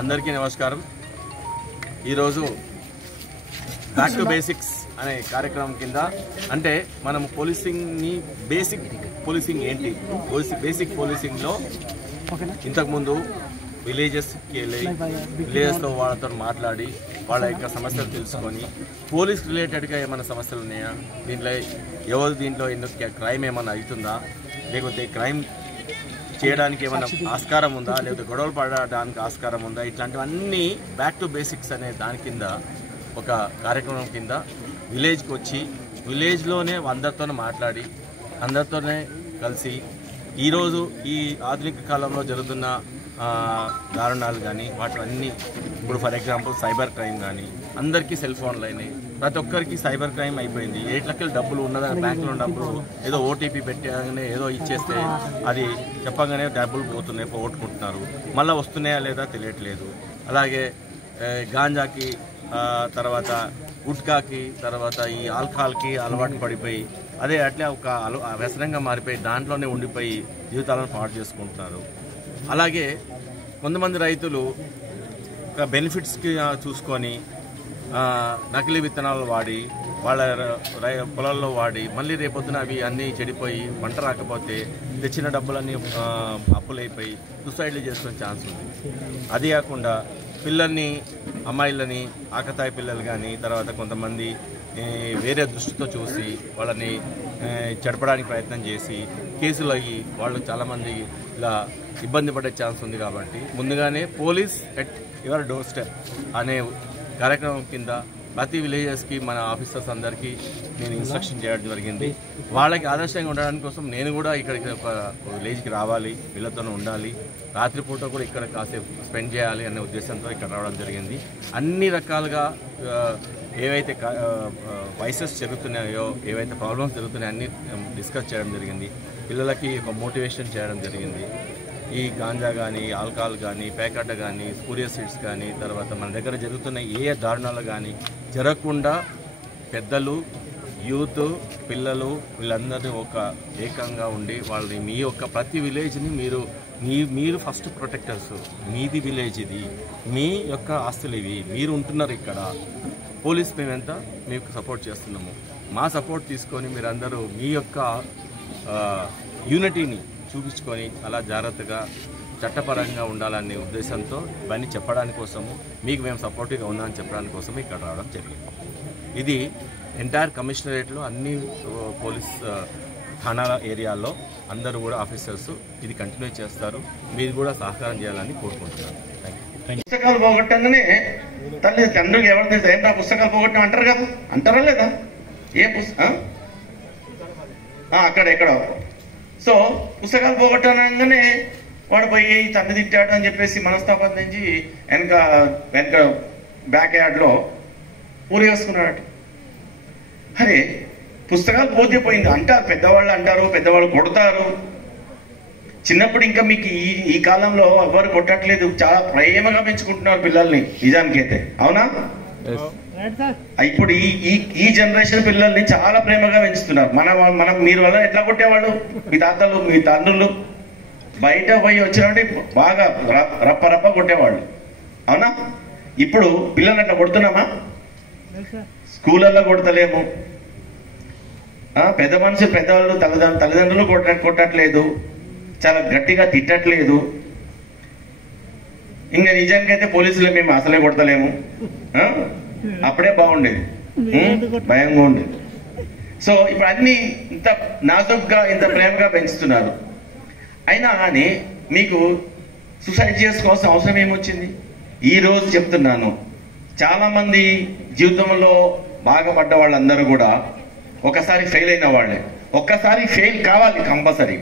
అందరికీ నమస్కారం. ఈరోజు బ్యాక్ టు బేసిక్స్ అనే కార్యక్రమం కింద అంటే మనం పోలీసింగ్ని బేసిక్ పోలీసింగ్ ఏంటి, బేసిక్ పోలీసింగ్లో ఇంతకుముందు విలేజెస్కి వెళ్ళి విలేజెస్లో వాళ్ళతో మాట్లాడి వాళ్ళ యొక్క సమస్యలు తెలుసుకొని పోలీస్ రిలేటెడ్గా ఏమైనా సమస్యలు ఉన్నాయా, దీంట్లో ఎందుకు క్రైమ్ ఏమైనా అవుతుందా, లేకపోతే క్రైమ్ చేయడానికి ఏమైనా ఆస్కారం ఉందా, లేకపోతే గొడవలు పడడానికి ఆస్కారం ఉందా, ఇట్లాంటివన్నీ బ్యాక్ టు బేసిక్స్ అనే దాని కింద ఒక కార్యక్రమం కింద విలేజ్కి వచ్చి విలేజ్లోనే అందరితోనే మాట్లాడి అందరితోనే కలిసి ఈరోజు ఈ ఆధునిక కాలంలో జరుగుతున్న దారుణాలు కానీ వాటివన్నీ ఇప్పుడు ఫర్ ఎగ్జాంపుల్ సైబర్ క్రైమ్ కానీ అందరికీ సెల్ ఫోన్లు అయినాయి. ప్రతి ఒక్కరికి సైబర్ క్రైమ్ అయిపోయింది. 7 లక్షల డబ్బులు ఉన్నదని బ్యాంకులో డబ్బులు ఏదో ఓటీపీ పెట్టగానే ఏదో ఇచ్చేస్తే అది చెప్పగానే డబ్బులు పోతున్నాయి, పోగొట్టుకుంటున్నారు. మళ్ళీ వస్తున్నాయా లేదా తెలియట్లేదు. అలాగే గాంజాకి తర్వాత గుట్కాకి తర్వాత ఈ ఆల్కహాల్కి అలవాటు పడిపోయి అదే అట్లే ఒక వ్యసనంగా మారిపోయి దాంట్లోనే ఉండిపోయి జీవితాలను పాడు చేసుకుంటున్నారు. అలాగే కొంతమంది రైతులు ఒక బెనిఫిట్స్కి చూసుకొని నకిలీ విత్తనాలు వాడి వాళ్ళ పొలాల్లో వాడి మళ్ళీ రేపొద్దున అవి అన్నీ చెడిపోయి పంట రాకపోతే తెచ్చిన డబ్బులన్నీ అప్పులైపోయి సూసైడ్లు చేసుకునే ఛాన్స్ ఉంది. అది కాకుండా పిల్లల్ని అమ్మాయిలని ఆకతాయి పిల్లలు కానీ తర్వాత కొంతమంది వేరే దృష్టితో చూసి వాళ్ళని చెడపడానికి ప్రయత్నం చేసి కేసులు అయ్యి వాళ్ళు చాలామంది ఇలా ఇబ్బంది పడే ఛాన్స్ ఉంది. కాబట్టి ముందుగానే police at your door step అనే కార్యక్రమం కింద ప్రతి విలేజెస్కి మన ఆఫీసర్స్ అందరికీ నేను ఇన్స్ట్రక్షన్ చేయడం జరిగింది. వాళ్ళకి ఆదర్శంగా ఉండడానికి కోసం నేను కూడా ఇక్కడికి ఒక విలేజ్కి రావాలి, వీళ్ళతోనే ఉండాలి, రాత్రిపూట కూడా ఇక్కడ కాసేపు స్పెండ్ చేయాలి అనే ఉద్దేశంతో ఇక్కడ రావడం జరిగింది. అన్ని రకాలుగా ఏవైతే వైసెస్ జరుగుతున్నాయో, ఏవైతే ప్రాబ్లమ్స్ జరుగుతున్నాయో అన్నీ డిస్కస్ చేయడం జరిగింది. పిల్లలకి ఒక మోటివేషన్ చేయడం జరిగింది. ఈ గాంజా కానీ ఆల్కహాల్ కానీ ప్యాకెట్ కానీ స్పూరియస్ సీడ్స్ కానీ తర్వాత మన దగ్గర జరుగుతున్న ఏ దారుణాలు కానీ జరగకుండా పెద్దలు, యూత్, పిల్లలు వీళ్ళందరినీ ఒక ఏకంగా ఉండి వాళ్ళని మీ యొక్క ప్రతి విలేజ్ని మీరు ఫస్ట్ ప్రొటెక్టర్స్. మీది విలేజ్, ఇది మీ యొక్క ఆస్తులు, ఇవి మీరు ఉంటున్నారు ఇక్కడ. పోలీస్ మేమెంత మీకు సపోర్ట్ చేస్తున్నాము. మా సపోర్ట్ తీసుకొని మీరందరూ మీ యొక్క యూనిటీని చూపించుకొని అలా జాగ్రత్తగా చట్టపరంగా ఉండాలనే ఉద్దేశంతో ఇవన్నీ చెప్పడానికి కోసము మీకు మేము సపోర్టివ్గా ఉన్నామని చెప్పడానికి కోసం ఇక్కడ రావడం జరిగింది. ఇది ఎంటైర్ కమిషనరేట్లో అన్ని పోలీస్ థానాల ఏరియాల్లో అందరూ కూడా ఆఫీసర్స్ ఇది కంటిన్యూ చేస్తారు. మీరు కూడా సహకారం చేయాలని కోరుకుంటున్నాను. పుస్తకాలు పోగొట్టంగానే తండ్రికి ఎవరు తెలుసు ఏంటా పుస్తకాలు పోగొట్టం అంటారు కదా, అంటారా లేదా? ఏ పుస్తకం అక్కడ ఎక్కడ సో పుస్తకాలు పోగొట్టనగానే వాడు పోయి తండ్రి తిట్టాడు అని చెప్పేసి మనస్తాపం నుంచి వెనక బ్యాక్ యార్డ్లో ఊరి వేసుకున్నాడు. అరే పుస్తకాలు పోతే పోయింది అంటారు, పెద్దవాళ్ళు అంటారు, పెద్దవాళ్ళు కొడతారు. చిన్నప్పుడు ఇంకా మీకు ఈ కాలంలో ఎవరు కొట్టట్లేదు, చాలా ప్రేమగా పెంచుకుంటున్నారు పిల్లల్ని నిజానికైతే, అవునా? ఇప్పుడు ఈ జనరేషన్ పిల్లల్ని చాలా ప్రేమగా పెంచుతున్నారు. మనం మీరు వల్ల ఎట్లా కొట్టేవాళ్ళు, మీ తాతలు మీ తండ్రులు బయట పోయి వచ్చినట్టు బాగా రప్ప కొట్టేవాళ్ళు, అవునా? ఇప్పుడు పిల్లల్ని అట్లా కొడుతున్నామా? స్కూళ్ళల్లో కొడతలేము. పెద్ద మనుషులు పెద్దవాళ్ళు తల్లిదండ్రులు కొట్టట్లేదు, చాలా గట్టిగా తిట్టట్లేదు. ఇంకా నిజానికైతే పోలీసులు మేము అసలే కొడతలేము. అప్పుడే బాగుండేది, భయంగా ఉండేది. సో ఇప్పుడు అన్ని ఇంత నాజుగ్గా ఇంత ప్రేమగా పెంచుతున్నారు. అయినా కానీ మీకు సూసైడ్ చేసుకోవాల్సిన అవసరం ఏమొచ్చింది? ఈరోజు చెప్తున్నాను, చాలామంది జీవితంలో బాగా పడ్డ వాళ్ళందరూ కూడా ఒకసారి ఫెయిల్ అయిన వాళ్ళే. ఒక్కసారి ఫెయిల్ కావాలి కంపల్సరీ,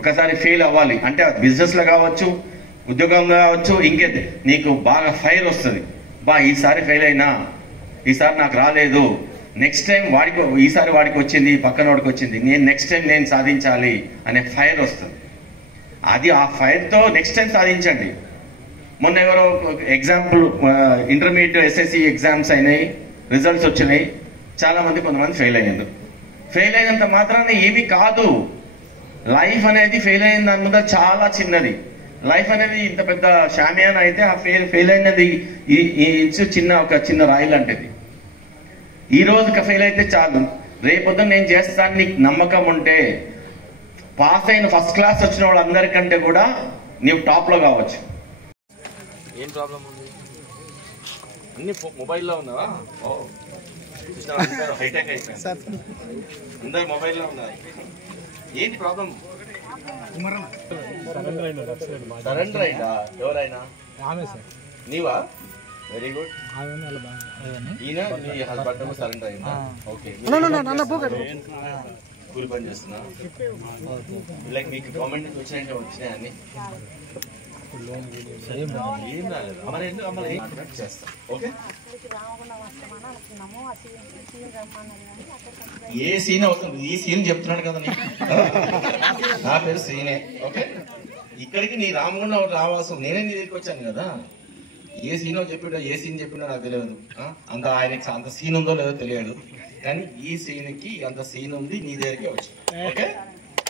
ఒకసారి ఫెయిల్ అవ్వాలి. అంటే బిజినెస్లో కావచ్చు, ఉద్యోగంలో కావచ్చు, ఇంకేది నీకు బాగా ఫైర్ వస్తుంది. ఈసారి ఫెయిల్ అయినా, ఈసారి నాకు రాలేదు, నెక్స్ట్ టైం ఈసారి వాడికి వచ్చింది, పక్కన వాడికి వచ్చింది, నేను నెక్స్ట్ టైం నేను సాధించాలి అనే ఫైర్ వస్తుంది. అది ఆ ఫైర్తో నెక్స్ట్ టైం సాధించండి. మొన్న ఎవరో ఎగ్జాంపుల్ ఇంటర్మీడియట్ ఎస్ఎస్సి ఎగ్జామ్స్ అయినాయి, రిజల్ట్స్ వచ్చినాయి, కొంతమంది ఫెయిల్ అయ్యారు. ఫెయిల్ అయినంత మాత్రాన ఏమీ కాదు. లైఫ్ అనేది ఫెయిల్ అయిన దాని మీద చాలా చిన్నది. లైఫ్ అనేది ఇంత పెద్ద షామియానా అయితే ఆ ఫెయిల్ అయినది ఒక చిన్న రాయి లాంటిది. ఈ రోజుకి ఫెయిల్ అయితే చాలు, రేపొద్దున నేను చేస్తాను నీకు నమ్మకం ఉంటే పాస్ అయిన ఫస్ట్ క్లాస్ వచ్చిన వాళ్ళందరికంటే కూడా నీవు టాప్లో కావచ్చు. ఏం ప్రాబ్లం ఉంది? అన్ని మొబైల్లో ఉన్నావా? హైటెక్ అయిపోయింది, అందరు మొబైల్లో ఉన్నారు. ఏంటి ప్రాబ్లం? సరెండర్ అయిందా? ఎవరైనా? నీవా? Very good. ఈయన నీ హస్బెండ్ సరెండర్ అయిందా? ఓకే. కూలి పని చేస్తున్నా? లైక్ మీకు గవర్నమెంట్ నుంచి వచ్చినాయి అన్ని? ఏం రాలేదు. మరి ఎందుకు అమ్మలు చేస్తా? ఓకే. ఏ సీన్ అవుతుంది? ఈ సీన్ చెప్తున్నాడు కదా నీకు. నా పేరు సీనే. ఓకే. ఇక్కడికి నీ రామగుండం రావాల్సిన నేనే నీ దగ్గరికి వచ్చాను కదా. ఏ సీన్ చెప్పినా నాకు తెలియదు. ఆయనకి అంత సీన్ ఉందో లేదో తెలియదు, కానీ ఈ సీన్కి అంత సీన్ ఉంది, నీ దగ్గరికి వచ్చాను. ఓకే.